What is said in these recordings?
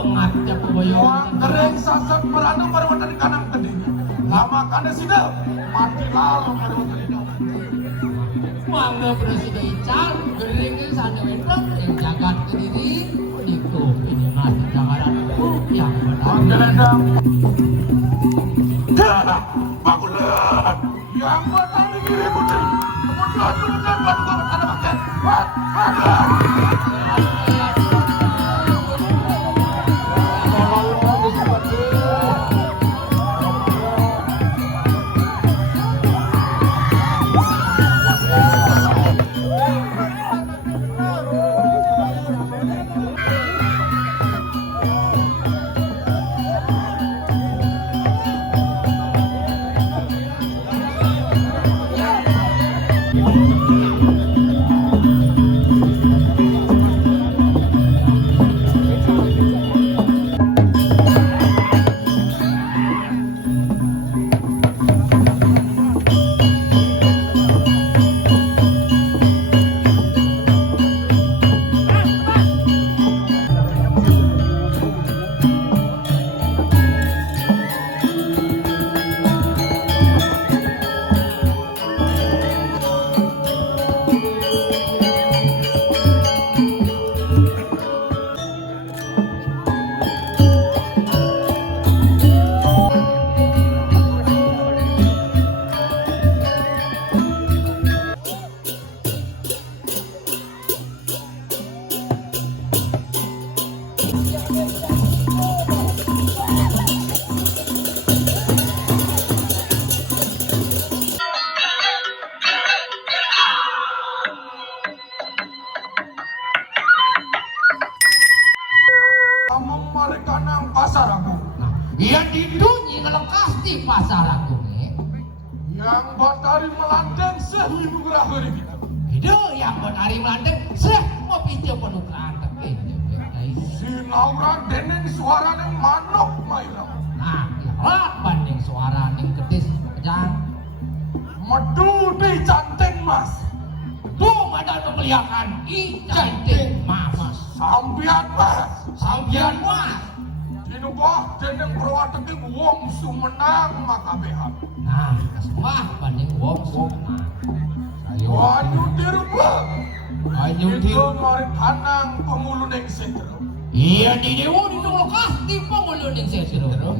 Pengatnya kebayang. Wang kering sasak meranu marwata di kanang tadi. Lama kana sida mati lalu marwata di kanang. Mangga presiden Ical gering saja wedang yang jagat ke diri itu ini masih jangan yang benar. Anggeledang. Dah, bakulan. Yang benar di diri putri. Kemudian kemudian batu kau ada pakai. Ia didunyi ngelekas di pasar aku yang batari melandeng sehingga berakhir kita. Itu yang batari melandeng seh mau pinjau penukaran tapi si Laura deneng suaranya manok maila. Nah, lah banding suara ning kedis kejang. Madu di canting mas. Tuh ada pemeliharaan i canting mas. Sambian mas. Sambian mas. Dinubah deneng perwateking wong sumenang makabehan. Nah, semua banding wong sumenang. Wanyu dirubah. Wanyu itu mari kanang pengulu neng setro. Iya di dewa di lokasi di pengulu neng setro.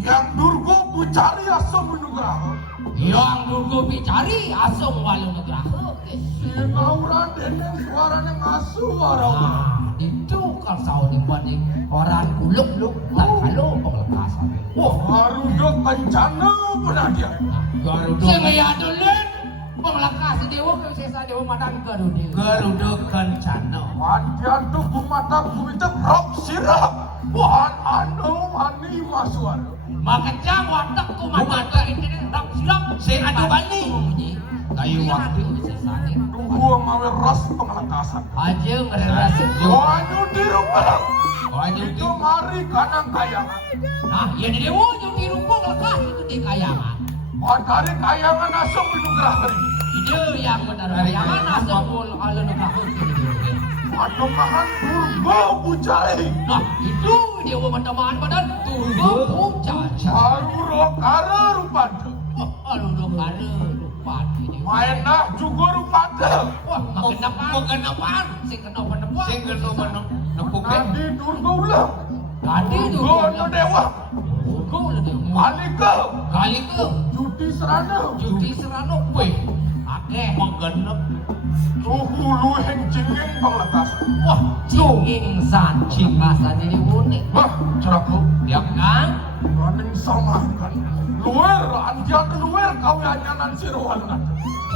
Yang durgo bucari aso menugraho. Yang durgo bicari aso walu nugraho. Si Laura deneng suaranya ngasu warau. Nah, itu kalau sahut yang banding orang kuluk-luk tak kalau pengelakasan. Wah, Garuda kencana benar dia. Garuda. Saya dulu pengelakas dewa ke sesa dewa madan Garuda. Garuda kencana. Wantian tu kumata kumita prop sirap. Wah, anu mani masuar. Maka jang watak kumata ke internet rap silap. Saya adu bani. Kayu waktu sesane. Tunggu mawe ras pengelakasan. Aja ngerasa. Wanyu dirubah. Wanyu itu mari kanang kayangan. Nah, ya di dewa yang dirubah ngelekas itu di kayangan. Matahari kayangan asam menugrahan. Itu yang benar kayangan asam pun kalau nugrahan. Manomahan turbo bucai. Nah, itu dia teman badan turbo bucai. Baru rokara rupanya. Aduh, rokara rupanya. Mainah juga rupanya. Wah, makin apaan? Sing kena penepuk. Sing kena penepuk. Tadi turbo ulang. Tadi turbo no dewa. Turbo no dewa. Kali ke. Judi serano. Wih, akeh menggenep. Tuhu luheng cinging pengelakasan. Wah, cinging sancing masa jadi unik. Wah, ceraku. Ya kan? Raning sama kan. Luar, anjak luar kau yanyanan siruan kan.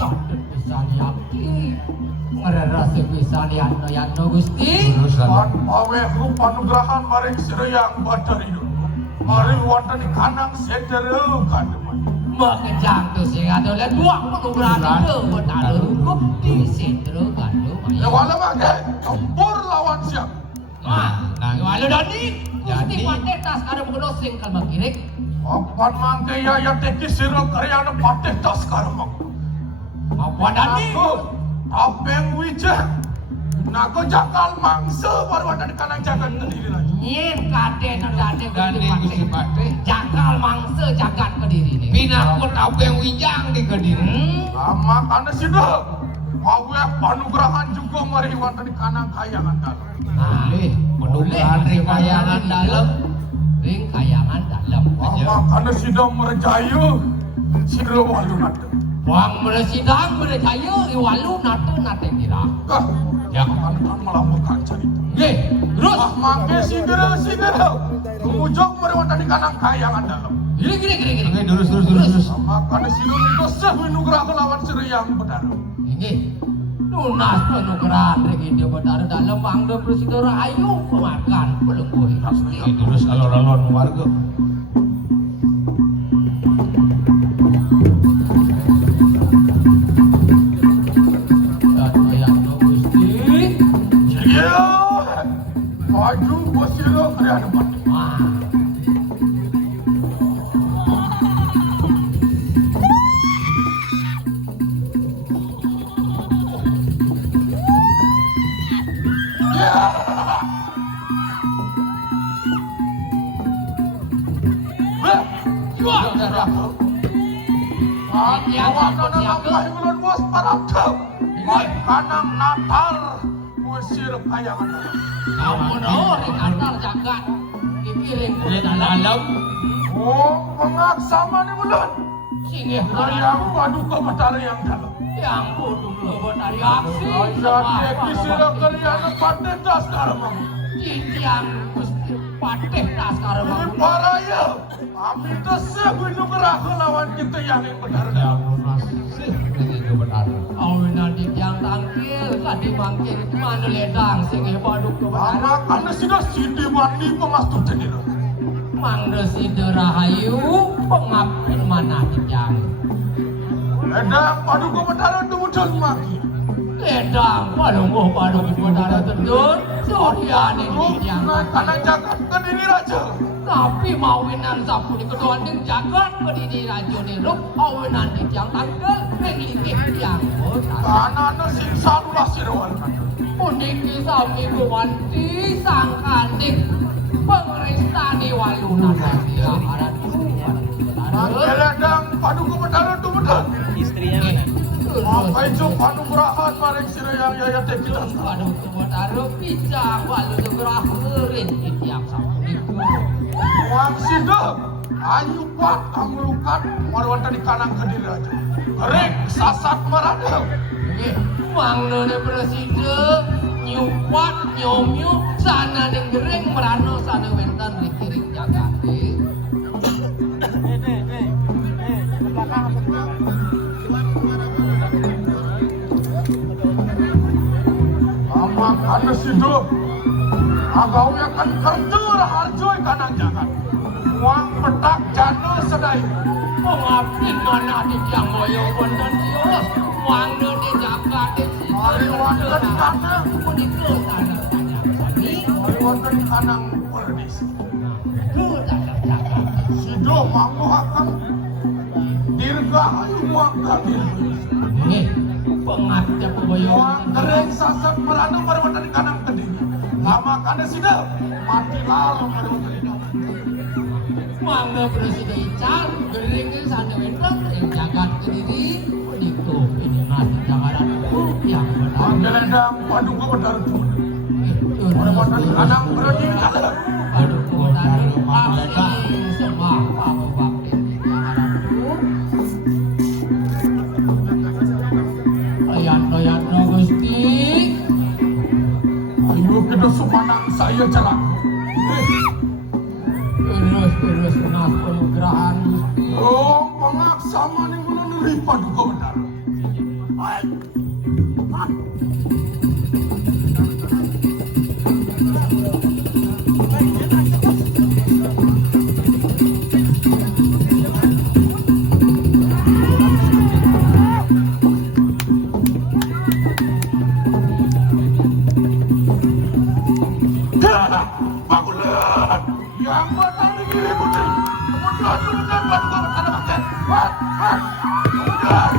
Wah, bisa liati. Ngerasa bisa lihat no Gusti. Pan pawe rupa nugrahan maring sireyang badar itu. Mari wonten kanang sedereu kan. Makejang tu sing ada le dua nugrahan itu benar hukum di sentro kan. Ya wala mage, tempur lawan siap. Nah, walau dani, Gusti pateh tas kada mengedos sing kalma kirik. Apan mangke ya teki sira karyana pateh tas karemang. Apa dani? Apeng wijah Nago jakal mangsa baru ada di kanang jagat kediri lagi. Nyen kade nadane Gandeng Gusti Patih. jakal mangsa jagat kediri nih. Pinakut abeng wijang di Kediri. Lama karena sido. Awe panugrahan juga mari wonten di kanang kayangan dalam. Boleh, mudah-mudahan ring kayangan dalam. Ring kayangan dalam. Lama karena sido merjayu. Sido walu nate. Wang meresidang merejaya iwalu nate kira. Kah, Ya. kan melakukan cerita. Nggih, terus Ah, make sigera. Kemujok mari wonten di kanang kayangan dalam. gini. Oke, terus. Lama karena sido itu sewinugrah lawan sereyang bedara. Ini lunas penukaran regide Batara dalam Mangga Presiden Rahayu pemakan pelengguh pasti. Terus alon-alon warga. Gusti. Iya. Maju bosiro kaya depan. Wah, Kanang Natal musir kayangan. kamu ring antar jagat dikiring ke Dalam. Oh, pengaksama nih bulan. singgih Yang waduh ke matahari yang dalam. yang kudu buat dari aksi. Aja kisira kalian pandai das karma. Yang Gusti Patih Naskar Ini Bangun. paraya. Amin deseh winugrah lawan kita yang benar. Awin nanti yang tangkil, tadi mangkil mana ledang singgih baduk ke Anak anda sudah sidi mandi pemastu jenir. Mangga Sida Rahayu pengabdi mana yang Edang padu ke benar itu muncul maki. ledang palungguh baduk ke bedara terdun Suryani yang Karena jagat ke diri raja. tapi mawinan sapu di ketuaning jagat ke diri raja nirup awin nanti yang tangkil penglitih yang botak Karena anda siksa lulah sirwan. Puniki sami kuwanti sangkanik pengrestani waluna dia aran Edang padu ke benar itu benar. Istrinya mana? Apa itu panumurahan marek sirayang yaya teh kita. Waduh kebotaro picang walu segerah kerin itiak sapuniku Wang sidep. Ayu kuat kamu lukat marwan di kanang ke diri raja. Rek sasat marada. Nggih mangna ne presiden nyupat nyomyu sana ning gering merano sana wenten rikiring jagate Ama karena sidep. Agau yang kan kerja harjoi kanang jagat. Wang petak jana sedai. pengabdi mana di tiang boyo wonten dios mangna ne jagate Mari wonten kanang. punika sana sami Mari wonten kanang perdis. ku jagat Sidep mampu akan dirgahayu mangga diri. nggih pengabdi boyo Wang kering sasat merana marwan di kanang kediri. Lama karena sidep. Mati lalu marwan di kanang. Mangga Presiden Icar gering sana wenten ing jagat kediri punika ini mati jangaran yang benar Angeledang padu ke benar itu. Marwan di kanang berdiri kala. aduh benar asli sembah aku bakti Ayat Gusti Ayo kita sumanang saya cerak. terus nas penugrahan Gusti Oh, pengaksama nih belum neri padu ke benar. Bangunan yang batang di kiri putri. Kemudian padu ke benar makan. Kemudian.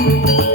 Thank